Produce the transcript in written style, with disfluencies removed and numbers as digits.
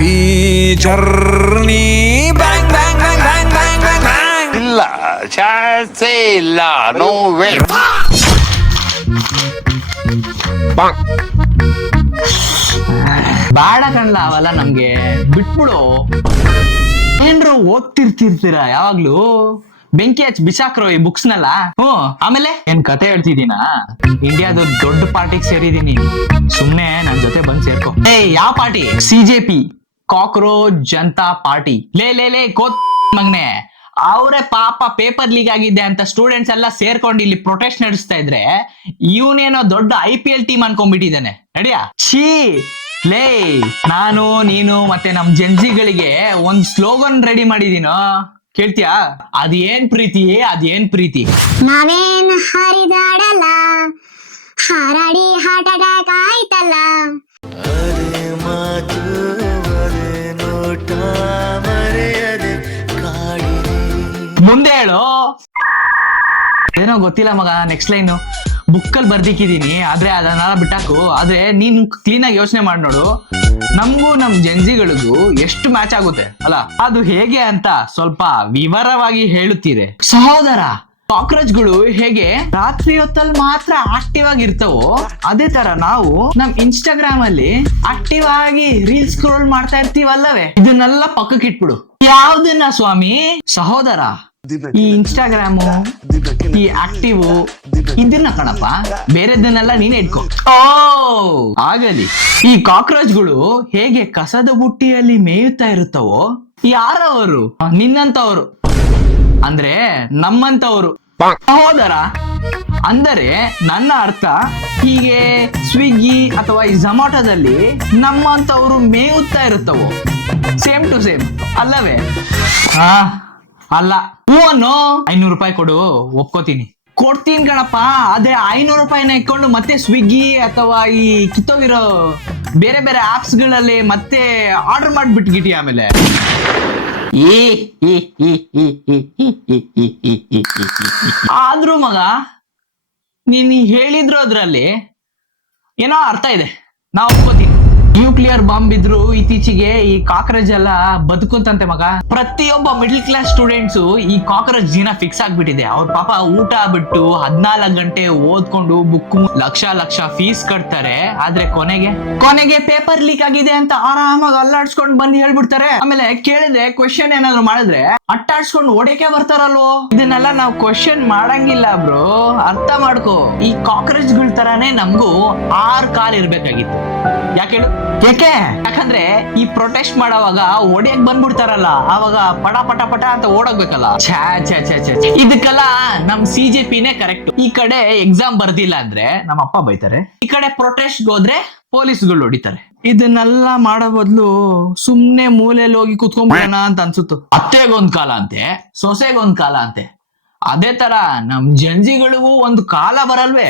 Happy journey bang bang bang bang bang bang bang. ಇಲ್ಲ ಚಾನ್ಸೇ ಇಲ್ಲ. No way. ಬಾಡ ಕಣ್ಲ ಅವಲ್ಲ ನಮ್ಗೆ ಬಿಟ್ಬಿಡು. ಏನ್ರು ಓದ್ತಿರ್ತೀರಾ ಯಾವಾಗ್ಲೂ? ಬೆಂಕಿ ಹಚ್ಚಿ ಬಿಸಾಕ್ರೋ ಈ ಬುಕ್ಸ್ನೆಲ್ಲ. ಆಮೇಲೆ ಏನ್ ಕತೆ ಹೇಳ್ತಿದ್ದೀನಾ? ಇಂಡಿಯಾದ ದೊಡ್ಡ ಪಾರ್ಟಿಗೆ ಸೇರಿದೀನಿ, ಸುಮ್ನೆ ನನ್ ಜೊತೆ ಬಂದ್ ಸೇರ್ಕೊ. ಯಾವ party? CJP, cockroach Janata party. ಲೇ ಕೋತ್ ಮಗ್ನೆ, ಅವರೇ ಪಾಪ ಪೇಪರ್ ಲೀಕ್ ಆಗಿದೆ ಅಂತ ಸ್ಟೂಡೆಂಟ್ಸ್ ಎಲ್ಲ ಸೇರ್ಕೊಂಡು ಇಲ್ಲಿ ಪ್ರೊಟೆಸ್ಟ್ ನಡೆಸ್ತಾ ಇದ್ರೆ ಇವನೇನೋ ದೊಡ್ಡ IPL ಟೀಮ್ ಅನ್ಕೊಂಡ್ಬಿಟ್ಟಿದ್ದಾನೆ. ನಡಿಯಾ ಛೀ. ಲೇ, ನಾನು ನೀನು ಮತ್ತೆ ನಮ್ ಜೆನ್ಸಿಗಳಿಗೆ ಒಂದ್ ಸ್ಲೋಗನ್ ರೆಡಿ ಮಾಡಿದೀನೋ, ಕೇಳ್ತೀಯಾ? ಅದೇನ್ ಪ್ರೀತಿ, ಅದೇನ್ ಪ್ರೀತಿ. ನಾವೇನ್ ಹರಿದಾಡಲ್ಲ, ಹಾರಾಡಿ ಹಾರ್ಟ್ ಅಟ್ಯಾಕ್ ಆಯ್ತಲ್ಲ. ಮುಂದೆ ಹೇಳು. ಏನೋ ಗೊತ್ತಿಲ್ಲ ಮಗ, ನೆಕ್ಸ್ಟ್ ಲೈನ್ ಬುಕ್ಕಲ್ಲಿ ಬರ್ದಿಕ್ಕಿದೀನಿ, ಆದ್ರೆ ಅದನ್ನೆಲ್ಲ ಬಿಟ್ಟಾಕು. ಆದ್ರೆ ನೀನ್ ಕ್ಲೀನ್ ಆಗಿ ಯೋಚನೆ ಮಾಡಿ ನೋಡು, ನಮ್ಗೂ ನಮ್ ಜೆನ್ಸಿಗಳಿಗೂ ಎಷ್ಟು ಮ್ಯಾಚ್ ಆಗುತ್ತೆ ಅಲ್ಲ? ಅದು ಹೇಗೆ ಅಂತ ಸ್ವಲ್ಪ ವಿವರವಾಗಿ ಹೇಳುತ್ತೀರಿ ಸಹೋದರ. ಕಾಕ್ರೋಚ್ಗಳು ಹೇಗೆ ರಾತ್ರಿ ಹೊತ್ತಲ್ಲಿ ಮಾತ್ರ ಆಕ್ಟಿವ್ ಆಗಿ ಇರ್ತವೋ, ಅದೇ ತರ ನಾವು ನಮ್ ಇನ್ಸ್ಟಾಗ್ರಾಮ್ ಅಲ್ಲಿ ಆಕ್ಟಿವ್ ಆಗಿ ರೀಲ್ಸ್ ಸ್ಕ್ರೋಲ್ ಮಾಡ್ತಾ ಇರ್ತೀವಲ್ಲವೇ? ಇದನ್ನೆಲ್ಲ ಪಕ್ಕಕ್ಕೆ ಇಟ್ಬಿಡು. ಯಾವ್ದನ್ನ ಸ್ವಾಮಿ? ಸಹೋದರ, ಈ ಇನ್ಸ್ಟಾಗ್ರಾಮು, ಈ ಆಕ್ಟಿವ್, ಇದನ್ನ ಕಣಪ್ಪ, ಬೇರೆದನ್ನೆಲ್ಲ ನೀನೇ ಇಟ್ಕೋ. ಆಗಲಿ. ಈ ಕಾಕ್ರೋಚ್ಗಳು ಹೇಗೆ ಕಸದ ಬುಟ್ಟಿಯಲ್ಲಿ ಮೇಯುತ್ತಾ ಇರುತ್ತವೋ, ಯಾರವರು? ನಿನ್ನಂತವರು, ಅಂದ್ರೆ ನಮ್ಮಂತವರು ಸಹೋದರ. ಅಂದರೆ ನನ್ನ ಅರ್ಥ, ಹೀಗೆ ಸ್ವಿಗ್ಗಿ ಅಥವಾ ಈ ಝೊಮ್ಯಾಟೋದಲ್ಲಿ ನಮ್ಮಂತವರು ಮೇಯುತ್ತಾ ಇರುತ್ತವೋ, ಸೇಮ್ ಟು ಸೇಮ್ ಅಲ್ಲವೇ? ಅಲ್ಲ. ಹೂವನ್ನು 500 ರೂಪಾಯಿ ಕೊಡು, ಒಪ್ಕೋತೀನಿ. ಕೊಡ್ತೀನಿ ಕಣಪ್ಪ, ಆದ್ರೆ 500 ರೂಪಾಯಿನ ಇಟ್ಕೊಂಡು ಮತ್ತೆ ಸ್ವಿಗ್ಗಿ ಅಥವಾ ಈ ಕಿತ್ತೋಗಿರೋ ಬೇರೆ ಬೇರೆ ಆಪ್ಸ್ ಗಳಲ್ಲಿ ಮತ್ತೆ ಆರ್ಡರ್ ಮಾಡ್ಬಿಟ್ಗಿಟಿ. ಆಮೇಲೆ ಆದ್ರೂ ಮಗ, ನೀನ್ ಹೇಳಿದ್ರು ಅದ್ರಲ್ಲಿ ಏನೋ ಅರ್ಥ ಇದೆ, ನಾ ಒಪ್ಕೋತೀನಿ. ನ್ಯೂಕ್ಲಿಯರ್ ಬಾಂಬ್ ಇದ್ರು ಇತ್ತೀಚೆಗೆ ಈ ಕಾಕ್ರೋಚ್ ಎಲ್ಲ ಬದುಕುತ್ತಂತೆ ಮಗ. ಪ್ರತಿಯೊಬ್ಬ ಮಿಡಲ್ ಕ್ಲಾಸ್ ಸ್ಟೂಡೆಂಟ್ಸು ಈ ಕಾಕ್ರೋಚ್ ಜೀನ ಫಿಕ್ಸ್ ಆಗ್ಬಿಟ್ಟಿದೆ. ಅವ್ರ ಪಾಪ ಊಟ ಬಿಟ್ಟು 14 ಗಂಟೆ ಓದ್ಕೊಂಡು ಬುಕ್ ಲಕ್ಷ ಫೀಸ್ ಕಟ್ತಾರೆ. ಆದ್ರೆ ಕೊನೆಗೆ ಪೇಪರ್ ಲೀಕ್ ಆಗಿದೆ ಅಂತ ಆರಾಮಾಗಿ ಅಲ್ಲಾಡ್ಸ್ಕೊಂಡ್ ಬಂದು ಹೇಳ್ಬಿಡ್ತಾರೆ. ಆಮೇಲೆ ಕೇಳಿದ್ರೆ ಕ್ವೆಶ್ಚನ್ ಏನಾದ್ರು ಮಾಡಿದ್ರೆ ಅಟ್ಟಾಡ್ಸ್ಕೊಂಡು ಓಡಕ್ಕೆ ಬರ್ತಾರಲ್ವೋ. ಇದನ್ನೆಲ್ಲ ನಾವು ಕ್ವೆಶ್ಚನ್ ಮಾಡಂಗಿಲ್ಲ ಬ್ರೋ, ಅರ್ಥ ಮಾಡ್ಕೋ. ಈ ಕಾಕ್ರೋಚ್ ಗಳ ತರಾನೇ ನಮ್ಗೂ 6 ಕಾಲ್ ಇರ್ಬೇಕಾಗಿತ್ತು. ಯಾಕೆ? ಯಾಕಂದ್ರೆ ಈ ಪ್ರೊಟೆಸ್ಟ್ ಮಾಡೋವಾಗ ಒಡೆಯಕ್ ಬಂದ್ಬಿಡ್ತಾರಲ್ಲ, ಆವಾಗ ಪಟ ಪಟ ಪಟ ಅಂತ ಓಡೋಗ್ಬೇಕಲ್ಲ. ಇದಕ್ಕೆಲ್ಲ ನಮ್ CJPನೇ ಕರೆಕ್ಟ್. ಈ ಕಡೆ ಎಕ್ಸಾಮ್ ಬರ್ದಿಲ್ಲ ಅಂದ್ರೆ ನಮ್ಮ ಅಪ್ಪ ಬೈತಾರೆ, ಈ ಕಡೆ ಪ್ರೊಟೆಸ್ಟ್ ಹೋದ್ರೆ ಪೊಲೀಸ್ಗಳು ಹೊಡಿತಾರೆ. ಇದನ್ನೆಲ್ಲ ಮಾಡೋ ಬದ್ಲು ಸುಮ್ನೆ ಮೂಲೆಯಲ್ಲಿ ಹೋಗಿ ಕುತ್ಕೊಂಡ್ಬಿಡೋಣ ಅಂತ ಅನ್ಸುತ್ತು. ಅತ್ತೆಗೊಂದ್ ಕಾಲ ಅಂತೆ, ಸೊಸೆಗೊಂದ್ ಕಾಲ ಅಂತೆ. ಅದೇ ತರ ನಮ್ ಜಂಜಿಗಳಿಗೂ ಒಂದು ಕಾಲ ಬರಲ್ವೇ?